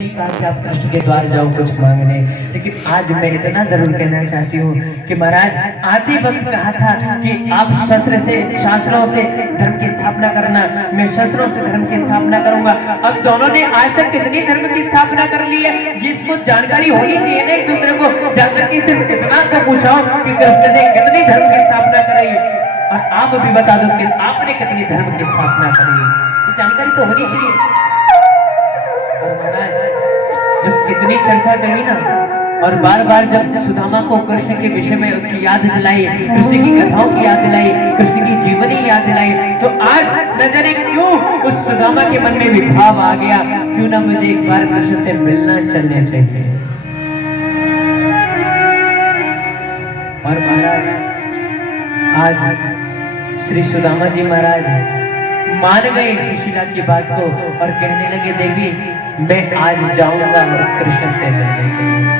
कहा कि आप कृष्ण के द्वार जाओ कुछ मांगने, लेकिन आज मैं इतना जरूर कहना चाहती हूँ कि महाराज आते वक्त कहा था कि आप शस्त्रों से धर्म की स्थापना करना, मैं शस्त्रों से धर्म की स्थापना करूंगा। अब दोनों ने आज तक कितनी धर्म की स्थापना कर ली है, जिसको जानकारी होनी चाहिए ना एक दूसरे को, जाकर के सिर्फ इतना तो पूछो कि कृष्ण ने कितनी धर्म की स्थापना कराई, और आप भी बता दो कि आपने कितनी धर्म की स्थापना करी है, ये जानकारी तो होनी चाहिए। और महाराज जब इतनी चर्चा करी ना, और बार बार जब सुदामा को कृष्ण के विषय में उसकी याद दिलाई, कृष्ण की कथाओं की याद दिलाई, कृष्ण की जीवनी याद दिलाई, तो आज न जाने क्यों उस सुदामा के मन में विभाव आ गया, क्यों ना मुझे एक बार कृष्ण से मिलना चलना चाहिए। और महाराज आज श्री सुदामा जी महाराज मान गए सुशीला की बात को और कहने लगे देवी मैं आज जाऊंगा उस कृष्ण से मिलने के लिए।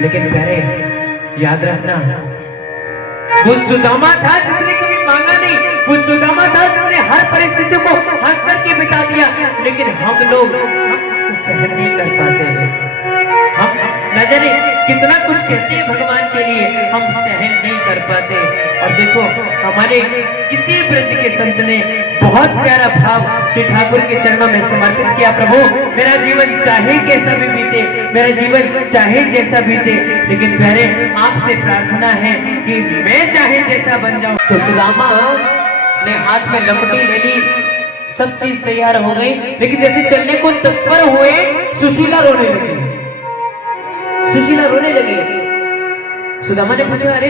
लेकिन पहले याद रखना, वो सुदामा था जिसने कभी मांगा नहीं, वो सुदामा था जिसने हर परिस्थिति को हंस करके बिता दिया, लेकिन हम लोग सहन नहीं कर पाते हैं। हम न जाने कितना कुछ कहते हैं भगवान के लिए, हम सहन नहीं कर पाते। और देखो हमारे किसी ब्रज के संत ने बहुत प्यारा भाव श्री ठाकुर के चरणों में समर्पित किया, प्रभु मेरा जीवन चाहे कैसा भी बीते, मेरा जीवन चाहे जैसा बीते, लेकिन पहले आपसे प्रार्थना है कि मैं चाहे जैसा बन जाऊं। तो सुदामा ने हाथ में लपटी ले ली, सब चीज तैयार हो गई, लेकिन जैसे चलने को तत्पर हुए सुशीला रोने लगी। सुशीला रोने लगी। सुदामा ने पूछा अरे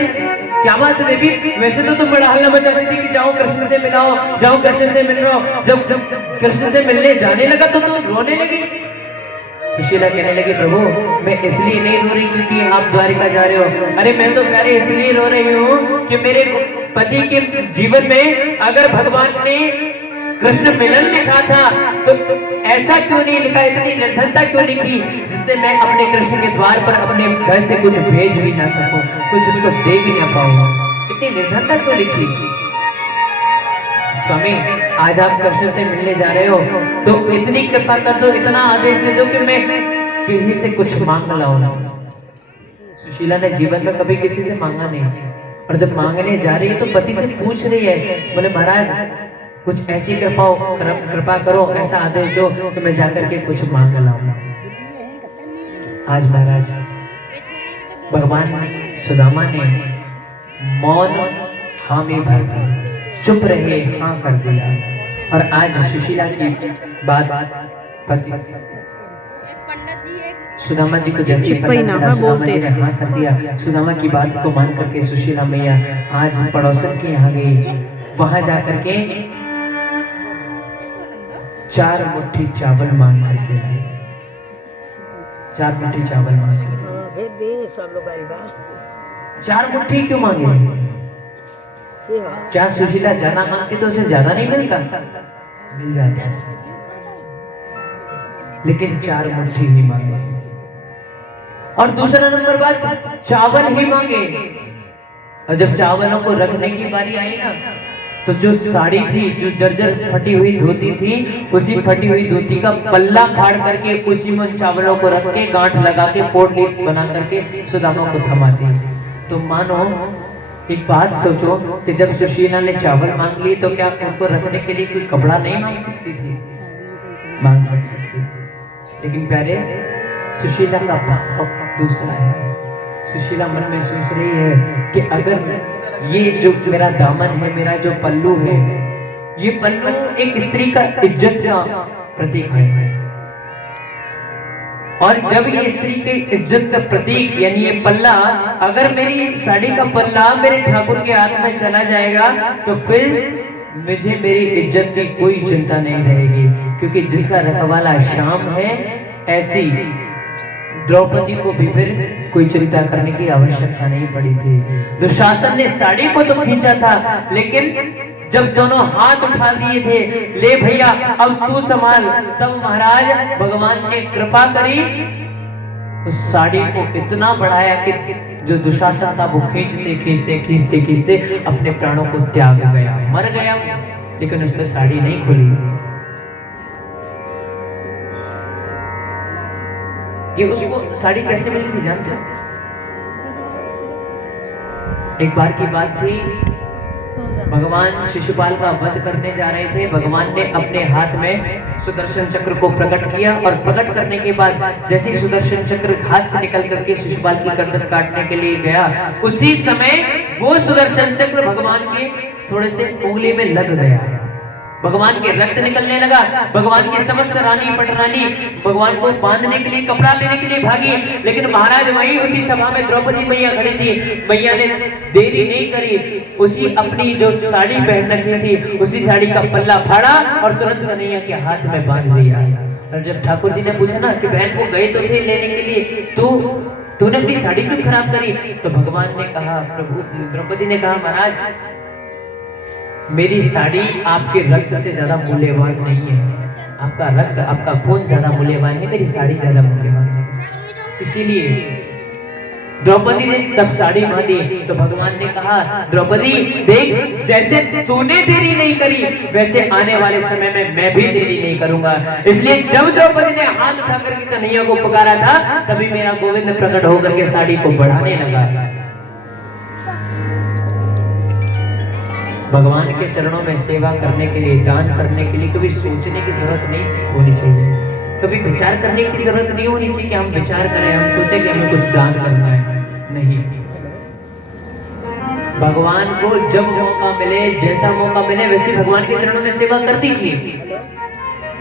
क्या बात है देवी, वैसे तो तुम बड़ा हल्ला मचा रही थी कि जाओ कृष्ण से मिलाओ, जाओ कृष्ण से मिल रहा हो, जब कृष्ण से मिलने जाने लगा तो तुम रोने लगी। सुशीला कहने लगी प्रभु मैं इसलिए नहीं रो रही क्योंकि आप द्वारिका जा रहे हो, अरे मैं तो प्यारे इसलिए रो रही हूँ कि मेरे पति के जीवन में अगर भगवान ने कृष्ण मिलन लिखा था तो ऐसा क्यों नहीं लिखा, इतनी निर्धनता क्यों लिखी जिससे मैं अपने कृष्ण के द्वार पर अपने घर से कुछ भेज भी ना सकूं, कुछ उसको दे भी ना पाऊं, इतनी निर्धनता क्यों लिखी। स्वामी आज आप कृष्ण से मिलने जा रहे हो तो इतनी कृपा कर दो, इतना आदेश दे दो कि मैं किसी से कुछ मांग लाऊं। सुशीला ने जीवन में कभी किसी से मांगा नहीं, और जब मांगने जा रही है तो पति से पूछ रही है, बोले महाराज कुछ ऐसी कृपा करो, ऐसा आदेश दो कि मैं जाकर के कुछ मांग लाऊं। आज महाराज भगवान सुदामा ने मौन हामी भर दी, चुप रहे हाँ कर दिया। और आज सुशीला की बात पति सुदामा जी को जैसे पता चला, सुदामा जी ने हाँ कर दिया। सुदामा की बात को मान करके सुशीला मैया आज पड़ोसन के यहाँ गई, वहां जाकर के 4 मुट्ठी चावल मांग करके लाए, 4 मुट्ठी चावल मांगे। 4 मुट्ठी क्यों मांगे? क्या सुशीला ज्यादा मांगती तो उसे ज्यादा नहीं मिलता? मिल जाता, लेकिन 4 मुट्ठी ही मांगे। और दूसरा नंबर बात, चावल ही मांगे। और जब चावलों को रखने की बारी आई ना, तो जो साड़ी थी, जो जर्जर फटी हुई धोती थी, उसी फटी हुई धोती का पल्ला फाड़ करके उसी में चावलों को रख के गांठ लगा के पोटली बना करके सुदामा को थमा दी। तो मानो एक बात सोचो कि जब सुशीला ने चावल मांग ली तो क्या उनको रखने के लिए कोई कपड़ा नहीं मांग सकती थी? मांग सकती थी, लेकिन प्यारे सुशीला का भाव दूसरा है। सुशीला मन में सोच रही है कि अगर ये जो मेरा दामन है, मेरा जो पल्लू है, ये पल्लू एक स्त्री का इज्जत का प्रतीक है, और जब ये स्त्री के इज्जत का प्रतीक यानी ये पल्ला, अगर मेरी साड़ी का पल्ला मेरे ठाकुर के हाथ में चला जाएगा तो फिर मुझे मेरी इज्जत की कोई चिंता नहीं रहेगी, क्योंकि जिसका रखवाला श्याम है, ऐसी द्रौपदी को भी फिर कोई चिंता करने की आवश्यकता नहीं पड़ी थी। दुशासन ने साड़ी को तो खींचा था, लेकिन जब दोनों हाथ उठा दिए थे, ले भैया अब तू संभाल, तब महाराज भगवान ने कृपा करी, उस साड़ी को इतना बढ़ाया कि जो दुशासन था वो खींचते खींचते खींचते खींचते अपने प्राणों को त्याग गया, मर गया, लेकिन उसमें साड़ी नहीं खुली। कि उसको साड़ी कैसे मिली थी जानते हो? एक बार की बात थी, भगवान शिशुपाल का वध करने जा रहे थे। भगवान ने अपने हाथ में सुदर्शन चक्र को प्रकट किया और प्रकट करने के बाद जैसे सुदर्शन चक्र हाथ से निकल करके शिशुपाल की गर्दन काटने के लिए गया, उसी समय वो सुदर्शन चक्र भगवान के थोड़े से उंगली में लग गया। भगवान के रक्त निकलने लगा। भगवान की समस्त रानी पटरानी भगवान को बांधने के लिए कपड़ा लेने के लिए भागी, लेकिन महाराज वहीं उसी सभा में द्रौपदी मैया खड़ी थी। मैया ने देरी नहीं करी, उसी अपनी जो साड़ी पहन रखी थी उसी साड़ी का पल्ला फाड़ा और तुरंत कन्हैया के हाथ में बांध दिया। और जब ठाकुर जी ने पूछा ना कि बहन को गए तो थे लेने के लिए, तूने अपनी साड़ी क्यों खराब करी? तो भगवान ने कहा, प्रभु द्रौपदी ने कहा, महाराज मेरी साड़ी आपके रक्त से ज्यादा मूल्यवान नहीं है। आपका रक्त, आपका खून ज्यादा मूल्यवान है, मेरी साड़ी ज्यादा मूल्यवान है। इसीलिए द्रौपदी ने जब साड़ी बांधी तो भगवान ने कहा, द्रौपदी देख, जैसे तूने देरी नहीं करी वैसे आने वाले समय में मैं भी देरी नहीं करूंगा। इसलिए जब द्रौपदी ने हाथ उठा करके कन्हैया को पुकारा था, तभी मेरा गोविंद प्रकट होकर के साड़ी को बढ़ाने लगा। भगवान के चरणों में सेवा करने के लिए, दान करने के लिए कभी सोचने की जरूरत नहीं होनी चाहिए, कभी विचार करने की जरूरत नहीं होनी चाहिए कि हम विचार करें, हम सोचे कि हमें कुछ दान करना है। नहीं, भगवान को जब मौका मिले, जैसा मौका मिले वैसे भगवान के चरणों में सेवा कर दीजिए।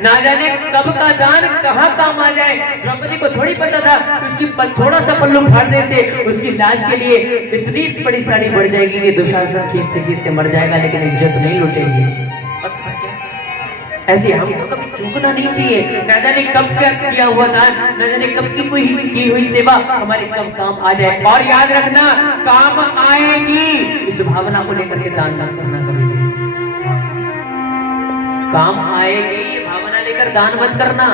ना जाने कब का दान कहाँ काम आ जाए। द्रौपदी को थोड़ी पता था कि उसकी थोड़ा सा पल्लू फाड़ने से उसकी लाज के लिए इतनी बड़ी साड़ी बढ़ जाएगी कि दुशासन खींचते खींचते मर जाएगा, लेकिन इज्जत नहीं लुटेगी। ऐसे हमको कभी चूकना नहीं चाहिए। ना जाने कब क्या किया हुआ दान, ना जाने कब की हुई सेवा हमारे कब काम आ जाए। और याद रखना, काम आएगी इस भावना को लेकर के दान मत करना कभी भी। काम आएगी भावना लेकर दान मत करना,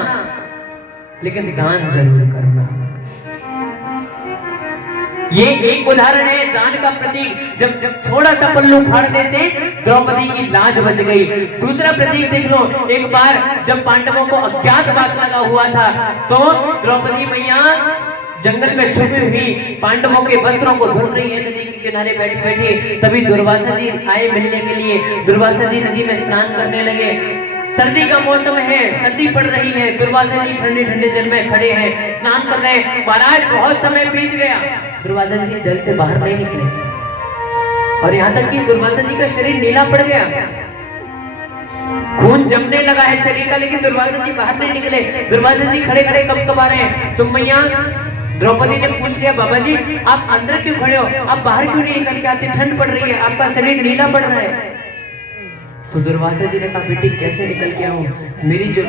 लेकिन दान जरूर करना। ये एक उदाहरण है दान का प्रतीक। जब थोड़ा सा पल्लू फाड़ने से द्रौपदी की लाज बच गई। दूसरा प्रतीक देख लो, एक बार जब पांडवों को अज्ञातवास लगा हुआ था तो द्रौपदी मैया जंगल में छुपी हुई पांडवों के वस्त्रों को धुल रही है नदी के किनारे बैठी बैठी। तभी दुर्वासा जी आए मिलने के लिए। दुर्वासा जी नदी में स्नान करने लगे। सर्दी का मौसम है, सर्दी पड़ रही है। दुर्वासा जी ठंडे ठंडे जल में खड़े हैं, स्नान कर रहे हैं। महाराज बहुत समय बीत गया, दुर्वासा जी जल से बाहर नहीं निकले और यहाँ तक कि दुर्वासा जी का शरीर नीला पड़ गया, खून जमने लगा है शरीर का, लेकिन दुर्वासा जी बाहर नहीं निकले। दुर्वासा जी खड़े खड़े कब कब आ रहे हैं। तुम मैया द्रौपदी ने पूछ लिया, बाबा जी आप अंदर क्यों खड़े हो, आप बाहर क्यों नहीं निकल के आते, ठंड पड़ रही है, आपका शरीर नीला पड़ रहा है। तो दुर्वासा जी ने कहा, बेटी कैसे निकल के आऊं, मेरी जो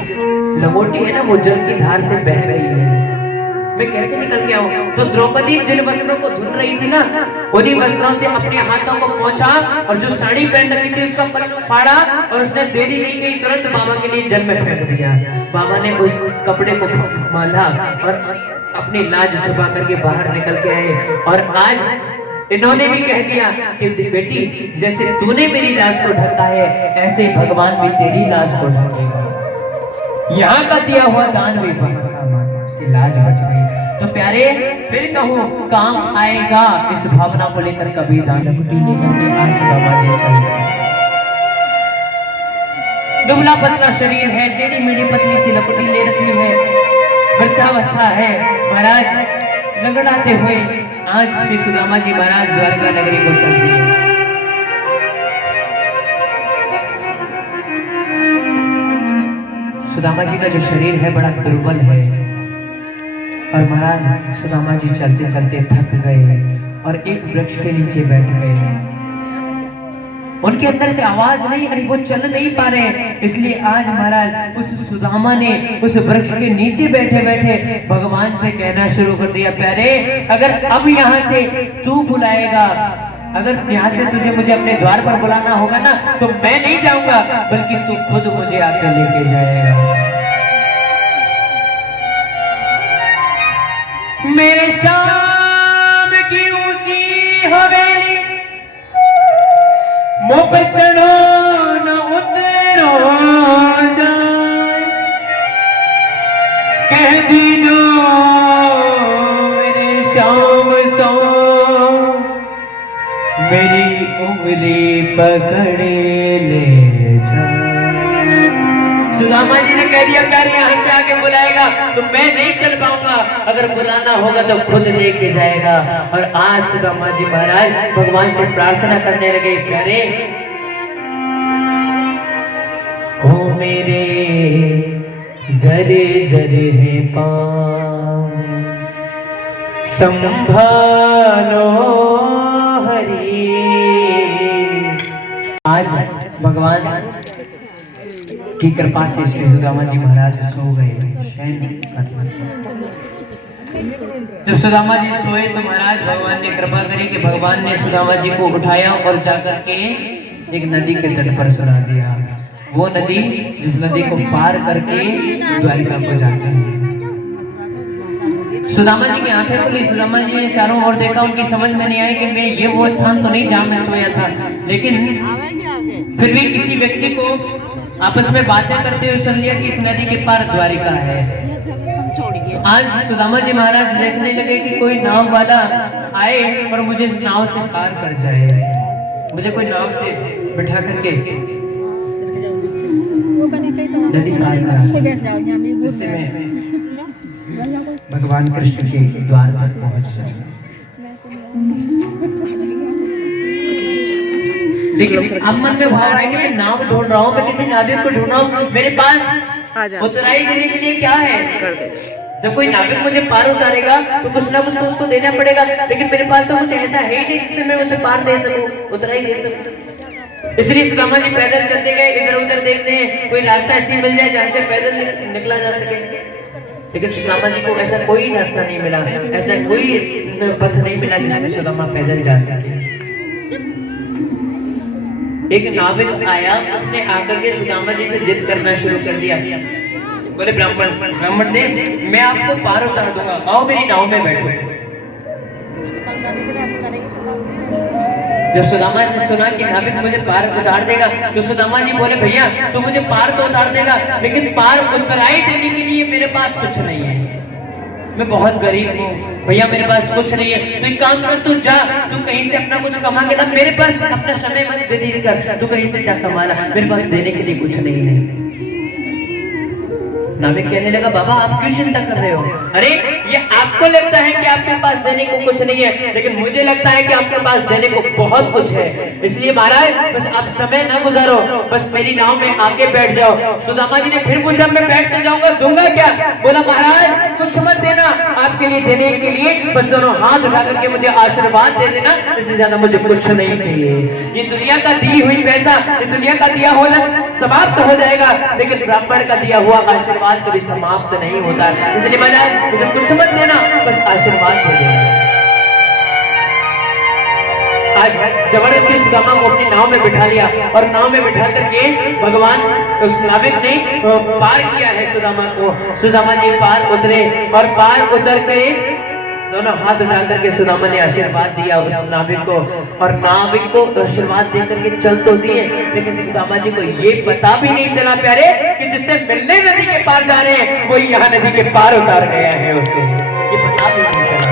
लंगोटी है ना वो जल की धार से बह गई है, मैं कैसे निकल के आऊं। तो द्रौपदी जिन वस्त्रों को धुल रही थी ना, उन्हीं वस्त्रों से अपने हाथों को पोंछा और जो साड़ी पहन रखी थी उसका पल्लू फाड़ा और उसने देरी नहीं की, तुरंत बाबा के लिए जल में फेंक दिया। बाबा ने उस कपड़े को बांधा और अपनी लाज छुपा करके बाहर निकल के आए। और आज इन्होंने भी कह दिया कि बेटी जैसे तूने मेरी लाज को ढका है, ऐसे ही भगवान भी तेरी लाज को ढकेगा। यहाँ का दिया हुआ दान भी उसकी लाज बच गई। तो प्यारे फिर कहूँ, काम आएगा इस भावना को लेकर कभी दान लपटी लेकर के आज सुदामा जी चल। दुबला पतला शरीर है, टेढ़ी मेढ़ी पतली सी लपटी ले रखी है, वृद्धावस्था है। महाराज लगड़ाते हुए आज श्री सुदामा जी महाराज द्वारका नगरी को चलते हैं। सुदामा जी का जो शरीर है बड़ा दुर्बल है और महाराज सुदामा जी चलते चलते थक गए और एक वृक्ष के नीचे बैठ गए। उनके अंदर से आवाज नहीं आ रही, वो चल नहीं पा रहे। इसलिए आज महाराज उस सुदामा ने उस वृक्ष के नीचे बैठे बैठे भगवान से कहना शुरू कर दिया, प्यारे अगर अब यहाँ से तू बुलाएगा, अगर यहाँ से तुझे मुझे अपने द्वार पर बुलाना होगा ना, तो मैं नहीं जाऊंगा बल्कि तू खुद मुझे आके लेके जाएगा। मेरे शाम की ऊंची हवेली, मुँह पर चढ़ो न उतरो जाए, कह मेहंदी जो मेरे श्याम सो मेरी उंगली पकड़े ले जा। सुदामा जी ने कह दिया प्यारे यहाँ से आगे बुलाएगा तो मैं नहीं चल पाऊंगा, अगर बुलाना होगा तो खुद लेके जाएगा। और आज सुदामा जी महाराज भगवान से प्रार्थना करने लगे, प्यारे ओ मेरे जरे जरे है पाँव संभालो हरि। आज भगवान की कृपा से श्री सुदामा जी महाराज सो गए। जब सुदामा जी सोए तो महाराज भगवान ने कृपा करी कि भगवान ने सुदामा जी को उठाया और जाकर के एक नदी के तट पर सुला दिया। वो नदी जिस नदी को पार करके द्वारिका को जाती है। सुदामा जी की आंखें खुली, सुदामा जी ने चारों ओर देखा, उनकी समझ में नहीं आई कि मैं ये वो स्थान तो नहीं जहाँ मैं सोया था, लेकिन फिर भी किसी व्यक्ति को आपस में बातें करते हुए सुन लिया कि इस नदी के पार द्वारिका है। आज सुदामा जी महाराज देखने लगे कि कोई नाव वाला आए और मुझे इस नाव से पार कर जाए, मुझे कोई नाव से बिठा करके नदी पार करा, जिससे मैं भगवान कृष्ण के द्वार तक पहुंच जाए। लेकिन अब मन में भाव रहा है कि मैं नाव ढूंढ रहा हूँ, मैं किसी नाविक को ढूंढ रहा हूँ, मेरे पास उतराई देने के लिए क्या है। जब कोई नाविक मुझे पार उतारेगा तो कुछ ना कुछ तो उसको देना पड़ेगा, लेकिन मेरे पास तो कुछ ऐसा है ही नहीं जिससे मैं उसे पार दे सकूं, उतराई दे सकूं। इसलिए सुदामा जी पैदल चलते गए, इधर उधर देखते हैं कोई रास्ता ऐसी मिल जाए जहाँ से पैदल निकला जा सके। लेकिन सुदामा जी को ऐसा कोई रास्ता नहीं मिला, ऐसा कोई पथ नहीं मिला जिससे सुदामा पैदल जा सके। एक नाविक आया, उसने आकर के सुदामा जी से जिद करना शुरू कर दिया। बोले ब्राह्मण देव, मैं आपको पार उतार दूंगा, आओ मेरी नाव में बैठो। जब सुदामा ने सुना कि नाविक मुझे पार उतार देगा तो सुदामा जी बोले भैया तू मुझे पार तो उतार देगा, लेकिन पार उतराई देने के लिए मेरे पास कुछ नहीं है, मैं बहुत गरीब हूँ भैया, मेरे पास कुछ नहीं है। तो एक काम कर, तू जा, तू कहीं से अपना कुछ कमा के ला, मेरे पास अपना समय मत व्यतीत कर, तू कहीं से जा कमा ला, मेरे पास देने के लिए कुछ नहीं है। नाविक कहने लगा बाबा आप क्यों चिंता कर रहे हो, अरे ये आपको लगता है कि आपके पास देने को कुछ नहीं है, लेकिन मुझे लगता है कि आपके पास देने को बहुत कुछ है। इसलिए महाराज बस आप समय ना गुजारो, बस मेरी नाव में आके बैठ जाओ। सुदामा जी ने फिर पूछा मैं बैठते जाऊंगा, दूंगा क्या? बोला महाराज कुछ मत देना, आपके लिए देने के लिए बस दोनों हाथ उठा करके मुझे आशीर्वाद दे देना, इससे ज्यादा मुझे कुछ नहीं चाहिए। ये दुनिया का दी हुई पैसा, ये दुनिया का दिया हुआ समाप्त हो जाएगा, लेकिन ब्राह्मण का दिया हुआ आशीर्वाद कभी समाप्त नहीं होता। इसलिए महाराज मुझे कुछ मत देना, बस आशीर्वाद दे देना। आज जबरदस्ती सुदामा को अपनी नाव में बिठा लिया और नाव में बिठा करके भगवान उस नाविक ने पार किया है सुदामा को। सुदामा जी पार उतरे और पार उतर के दोनों हाथ उठा करके सुदामा ने आशीर्वाद दिया उस नाविक को, और नाविक को आशीर्वाद दे करके चल तो दिए, लेकिन सुदामा जी को ये पता भी नहीं चला प्यारे कि जिससे मिलने नदी के पार जा रहे हैं वही यहाँ नदी के पार उतार गया है, उसे ये पता भी नहीं चला।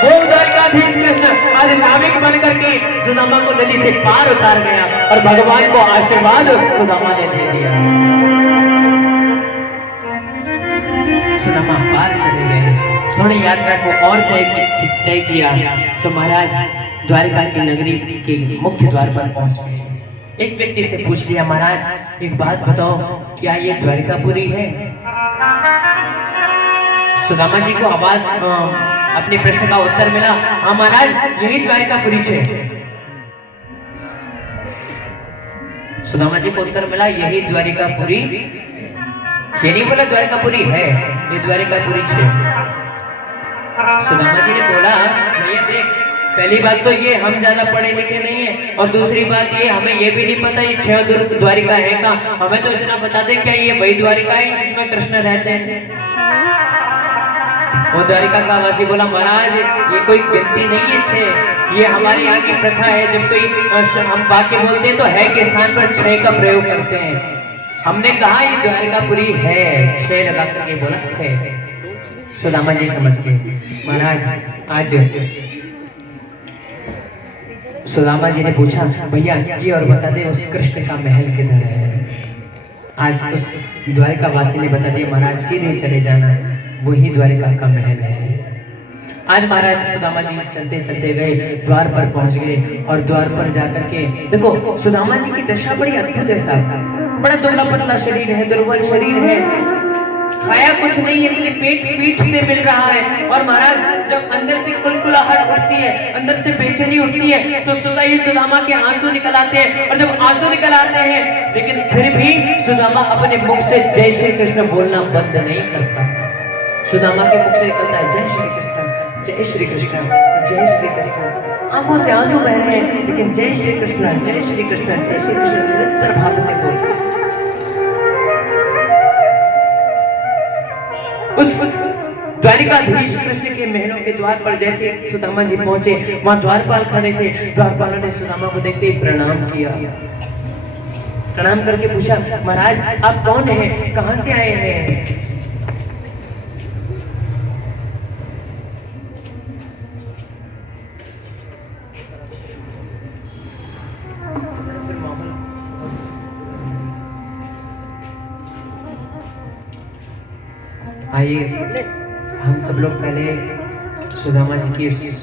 वो द्वारिकाधीश कृष्ण आज नाविक बन करके सुदामा को नदी से पार उतार गया और भगवान को आशीर्वाद सुदामा ने दे दिया। सुदामा पार चले गए, थोड़ी यात्रा को और तय किया तो महाराज द्वारिका की नगरी के मुख्य द्वार पर पहुंच गए। एक व्यक्ति से पूछ लिया महाराज एक बात बताओ, क्या ये द्वारिकापुरी है? सुदामा जी को आवाज अपने प्रश्न का उत्तर मिला, हाँ महाराज यही द्वारिकापुरी है। सुदामा जी को उत्तर मिला यही द्वारिकापुरी नहीं बोला द्वारिकापुरी है, ये द्वारिकापुरी है। सुदामा जी ने बोला भैया देख, पहली बात तो ये हम ज्यादा पढ़े लिखे नहीं है, और दूसरी बात ये हमें ये भी नहीं पता ये 6 द्वारिका है कहाँ, हमें तो इतना बता दे क्या ये वही द्वारिका है जिसमें कृष्ण रहते हैं। वो द्वारिका का वासी बोला महाराज ये कोई गिनती नहीं है 6, ये हमारे यहाँ की प्रथा है, जब कोई हम वाक्य बोलते हैं तो है के स्थान पर 6 का प्रयोग करते हैं। हमने कहा ये द्वारकापुरी है, छह लगा करके बोला है। सुदामा जी समझ गए। महाराज आज सुदामा जी ने पूछा, भैया ये और बता दे उस कृष्ण का महल किधर है। आज उस द्वारिका वासी ने बता दिया, महाराज सीधे चले जाना, वही द्वारिका का महल है। आज महाराज सुदामा जी चलते चलते गए, द्वार पर पहुंच गए और द्वार पर जाकर के देखो सुदामा जी की दशा बड़ी अद्भुत है साहब। बड़ा दुबला पतला शरीर है, दुर्बल शरीर है, खाया कुछ नहीं है, इसलिए पेट पीठ से मिल रहा है। और महाराज जब अंदर से कुलकुलाहट उठती है, अंदर से बेचैनी उठती है, तो सुदामा के आंसू निकल आते हैं। और जब आंसू निकल आते हैं, लेकिन फिर भी सुदामा अपने मुख से जय श्री कृष्ण बोलना बंद नहीं करता। सुदामा के मुख से निकलता है जय श्री कृष्ण, जय श्री कृष्ण, जय श्री कृष्ण। आंखों से आंसू बह रहे हैं, लेकिन जय श्री कृष्ण, जय श्री कृष्ण, जय श्री कृष्ण निरंतर भाव से बोलते हैं। उस द्वारिकाधीश कृष्ण के महलों के द्वार पर जैसे सुदामा जी पहुंचे, वहां द्वारपाल खड़े थे। द्वारपाल ने सुदामा को देखते ही प्रणाम किया। प्रणाम करके पूछा, महाराज आप कौन हैं, कहां से आए हैं? आइए हम सब लोग पहले सुदामा जी की